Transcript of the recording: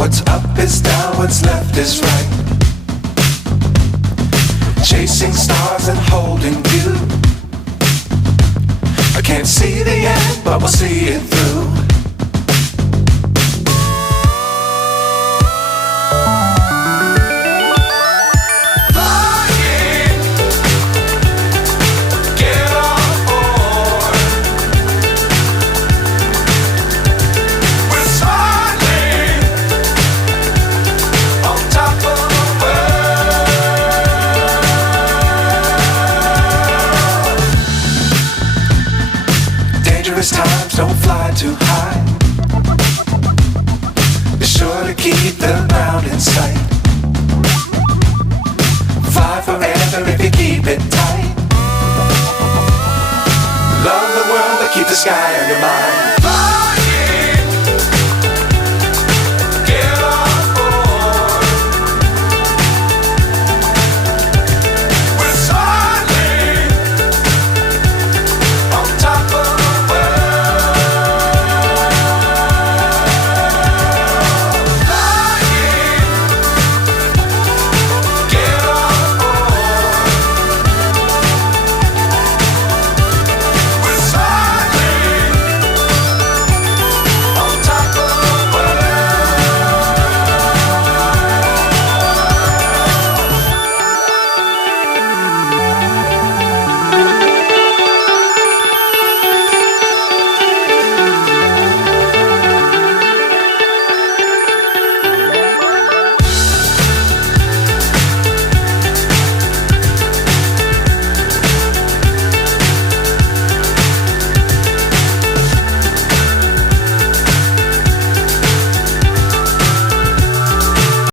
What's up is down, what's left is right. Chasing stars and holding you. I can't see the end, but we'll see it through. Dangerous times, don't fly too high. Be sure to keep the ground in sight. Fly forever if you keep it tight. Love the world, but keep the sky on your mind.